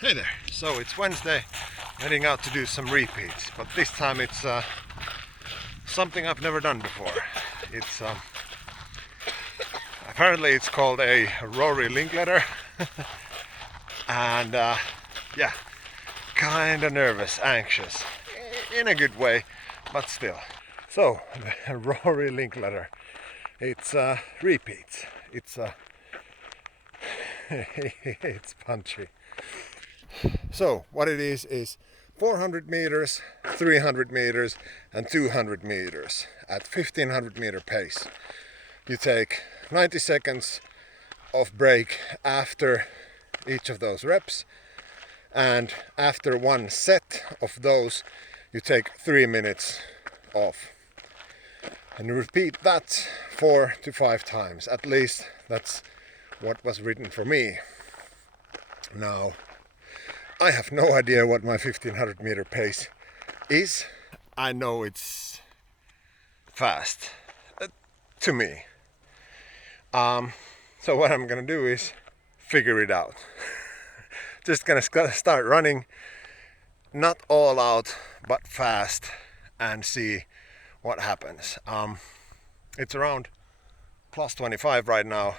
Hey there! So it's Wednesday, heading out to do some repeats, but this time it's something I've never done before. It's apparently it's called a Rory Linkletter, and yeah, kinda nervous, anxious, in a good way, but still. So the Rory Linkletter, it's repeats. It's it's punchy. So what it is 400 meters, 300 meters and 200 meters at 1500 meter pace. You take 90 seconds of break after each of those reps, and after one set of those you take 3 minutes off. And you repeat that 4 to 5 times. At least that's what was written for me. Now, I have no idea what my 1500 meter pace is. I know it's fast to me. So what I'm gonna do is figure it out. Just gonna start running, not all out, but fast, and see what happens. It's around plus 25 right now.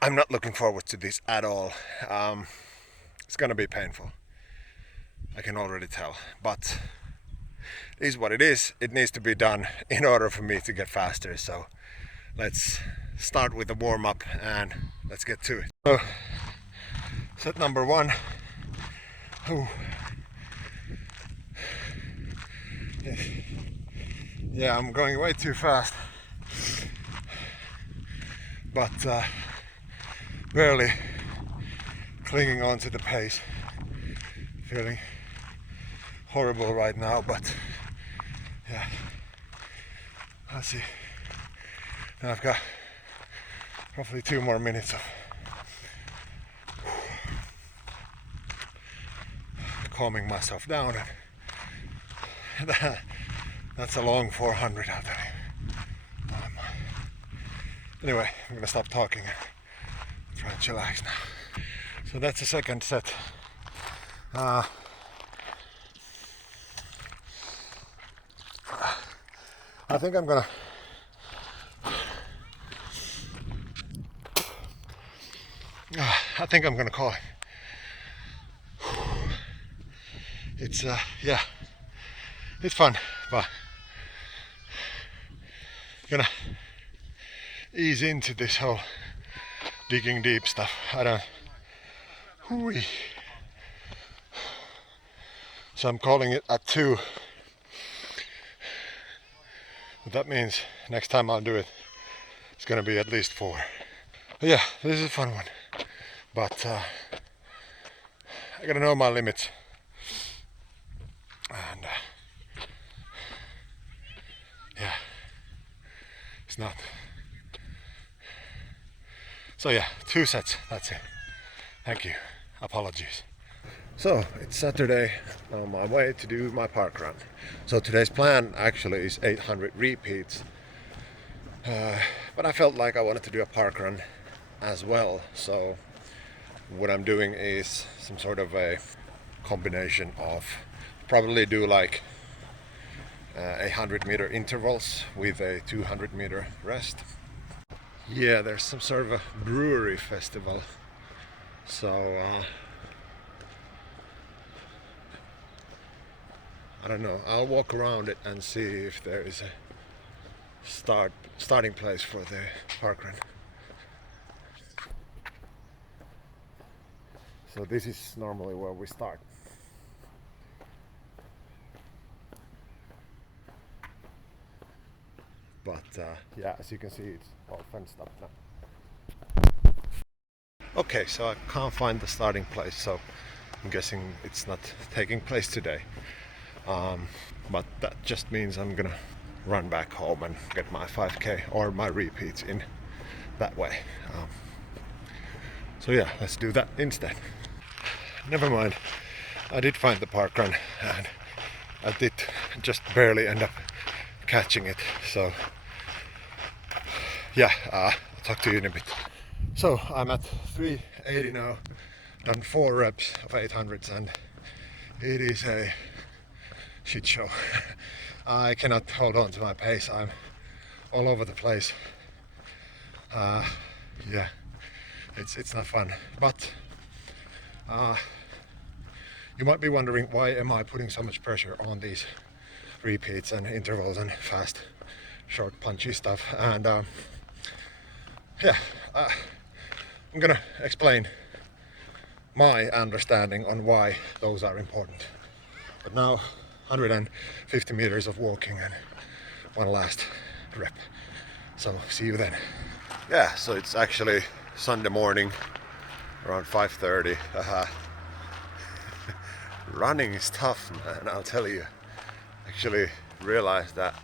I'm not looking forward to this at all. It's gonna be painful. I can already tell, but it is what it is. It needs to be done in order for me to get faster. So let's start with the warm-up and let's get to it. So set number 1. Ooh. Yeah, I'm going way too fast, but barely clinging on to the pace. Feeling horrible right now, but yeah, let's see. Now I've got roughly 2 more minutes of calming myself down, and that's a long 400 out there. Anyway, I'm gonna stop talking and try and chillax now. So that's the second set. I think I'm gonna call it. It's yeah, it's fun, but gonna ease into this whole digging deep stuff. Hooey. So I'm calling it at 2. But that means next time I'll do it, it's gonna be at least 4. But yeah, this is a fun one. But I gotta know my limits. And yeah, it's not. So yeah, 2 sets, that's it. Thank you. Apologies. So it's Saturday, on my way to do my park run. So today's plan actually is 800 repeats, but I felt like I wanted to do a park run as well. So what I'm doing is some sort of a combination of probably do like 100 meter intervals with a 200 meter rest. Yeah, there's some sort of a brewery festival. So I don't know, I'll walk around it and see if there is a starting place for the park run. So this is normally where we start. But yeah, as you can see, it's all fenced up now. Okay, so I can't find the starting place, so I'm guessing it's not taking place today. But that just means I'm gonna run back home and get my 5k or my repeats in that way. So yeah, let's do that instead. Never mind, I did find the park run and I did just barely end up catching it. So yeah, I'll talk to you in a bit. So I'm at 380 now, done 4 reps of 800s and it is a shit show. I cannot hold on to my pace. I'm all over the place. Yeah, it's not fun. But you might be wondering, why am I putting so much pressure on these repeats and intervals and fast, short, punchy stuff? And yeah, I'm gonna explain my understanding on why those are important. But now 150 meters of walking and one last rep. So see you then. Yeah, so it's actually Sunday morning around 5:30. Running is tough, man, I'll tell you. Actually realized that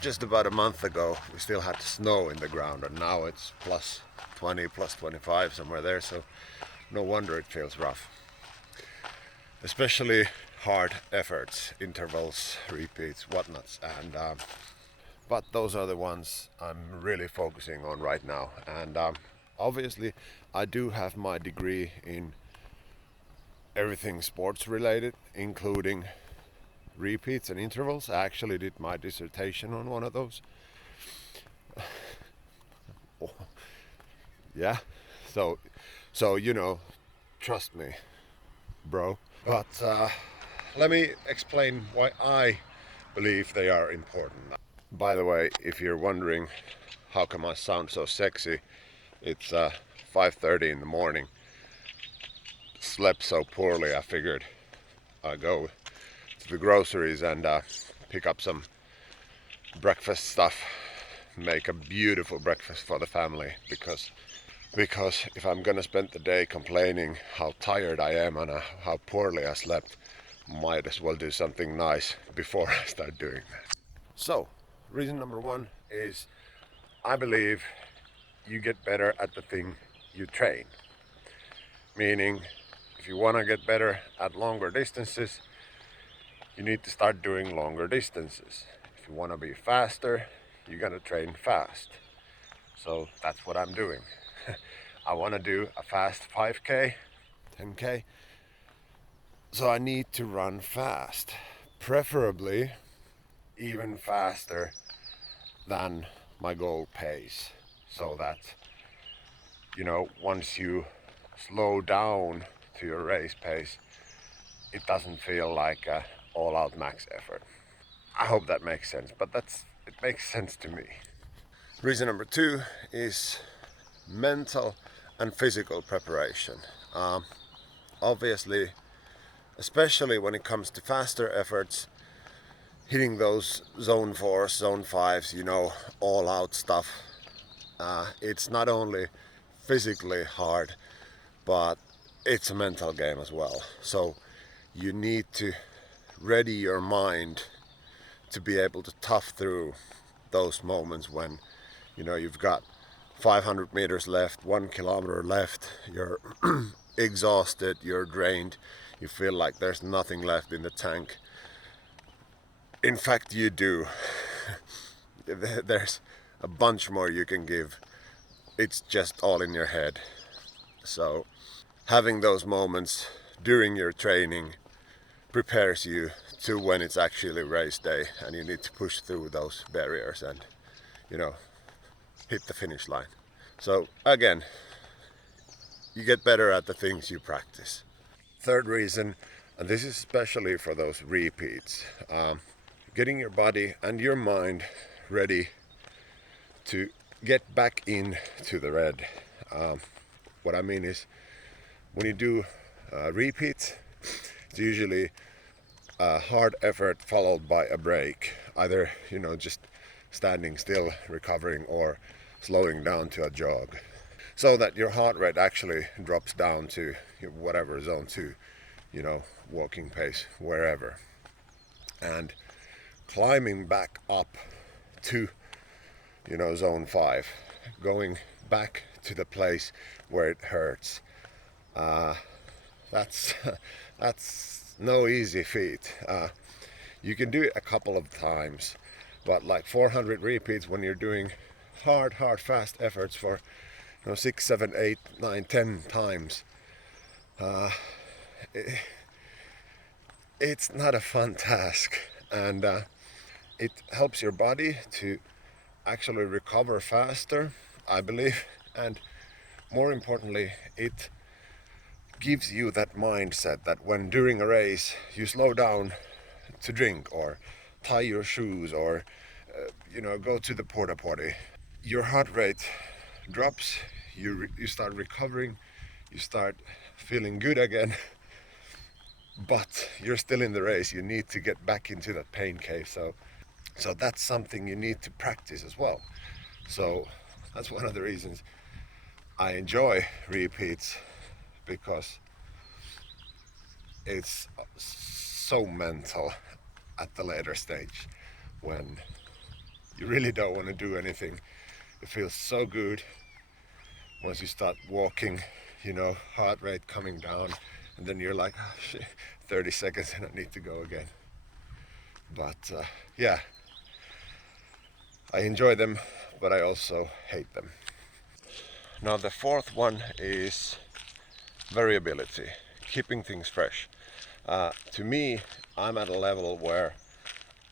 just about a month ago we still had snow in the ground, and now it's plus 20, plus 25, somewhere there, so no wonder it feels rough. Especially hard efforts, intervals, repeats, whatnots, and but those are the ones I'm really focusing on right now. And obviously I do have my degree in everything sports related, including repeats and intervals. I actually did my dissertation on one of those. Yeah, so you know, trust me, bro. But let me explain why I believe they are important. By the way, if you're wondering how come I sound so sexy, it's 5:30 in the morning. Slept so poorly, I figured I'd go to the groceries and pick up some breakfast stuff, make a beautiful breakfast for the family, because if I'm gonna spend the day complaining how tired I am and how poorly I slept, might as well do something nice before I start doing that. So, reason number 1 is I believe you get better at the thing you train. Meaning, if you want to get better at longer distances, you need to start doing longer distances. If you want to be faster, you gotta train fast. So that's what I'm doing. I want to do a fast 5k, 10k, so I need to run fast, preferably even faster than my goal pace, so that, you know, once you slow down to your race pace, it doesn't feel like a all-out max effort. I hope that makes sense, but it makes sense to me. Reason number 2 is mental and physical preparation. Obviously, especially when it comes to faster efforts, hitting those zone 4s, zone 5s, you know, all out stuff, it's not only physically hard, but it's a mental game as well. So you need to ready your mind to be able to tough through those moments when, you know, you've got 500 meters left, 1 kilometer left, you're exhausted, you're drained, you feel like there's nothing left in the tank. In fact, you do. There's a bunch more you can give. It's just all in your head. So having those moments during your training prepares you to when it's actually race day and you need to push through those barriers and, you know, hit the finish line. So again, you get better at the things you practice. Third reason, and this is especially for those repeats, getting your body and your mind ready to get back into the red. What I mean is, when you do repeats, it's usually a hard effort followed by a break, either, you know, just standing still, recovering, or slowing down to a jog, so that your heart rate actually drops down to whatever zone 2, you know, walking pace, wherever, and climbing back up to, you know, zone 5, going back to the place where it hurts. That's that's no easy feat. You can do it a couple of times, but like 400 repeats when you're doing hard, fast efforts for, you know, 6, 7, 8, 9, 10 times, Uh, it, it's not a fun task, and it helps your body to actually recover faster, I believe, and more importantly, it gives you that mindset that when during a race you slow down to drink or tie your shoes or go to the porta potty, your heart rate drops, you start recovering, you start feeling good again, but you're still in the race. You need to get back into that pain cave. So that's something you need to practice as well. So that's one of the reasons I enjoy repeats, because it's so mental at the later stage when you really don't want to do anything. It feels so good once you start walking, heart rate coming down, and then you're like, oh, shit, 30 seconds and I need to go again. But yeah, I enjoy them, but I also hate them. Now the fourth one is variability, keeping things fresh. To me, I'm at a level where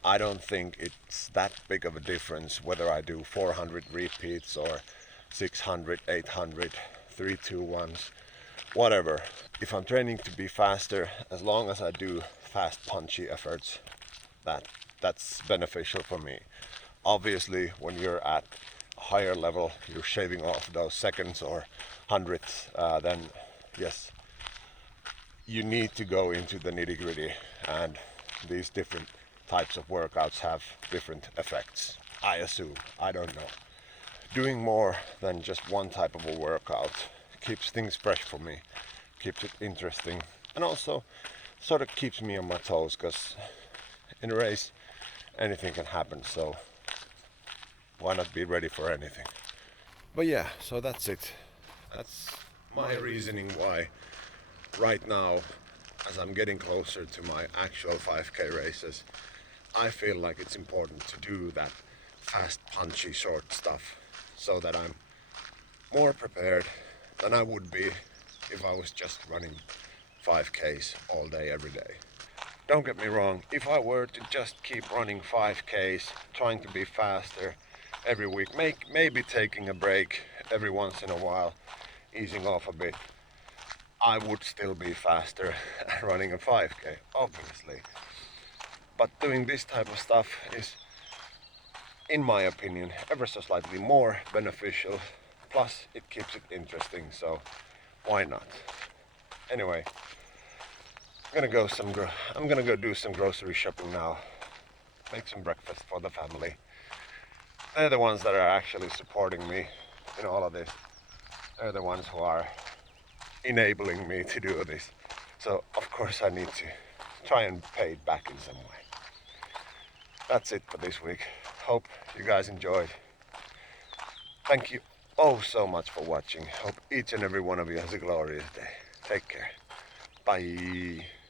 I don't think it's that big of a difference whether I do 400 repeats or 600, 800, 3-2-1s, whatever. If I'm training to be faster, as long as I do fast punchy efforts, that's beneficial for me. Obviously, when you're at a higher level, you're shaving off those seconds or hundredths, then yes, you need to go into the nitty-gritty, and these different types of workouts have different effects. I assume, I don't know. Doing more than just one type of a workout keeps things fresh for me, keeps it interesting, and also sort of keeps me on my toes, because in a race anything can happen, so why not be ready for anything? But yeah, so that's it. That's my reasoning why right now, as I'm getting closer to my actual 5K races, I feel like it's important to do that fast, punchy, short stuff so that I'm more prepared than I would be if I was just running 5Ks all day, every day. Don't get me wrong, if I were to just keep running 5Ks, trying to be faster every week, maybe taking a break every once in a while, easing off a bit, I would still be faster at running a 5K, obviously. But doing this type of stuff is, in my opinion, ever so slightly more beneficial. Plus, it keeps it interesting, so why not? Anyway, I'm gonna go do some grocery shopping now. Make some breakfast for the family. They're the ones that are actually supporting me in all of this. They're the ones who are enabling me to do this. So of course I need to try and pay it back in some way. That's it for this week. Hope you guys enjoyed. Thank you oh so much for watching. Hope each and every one of you has a glorious day. Take care. Bye.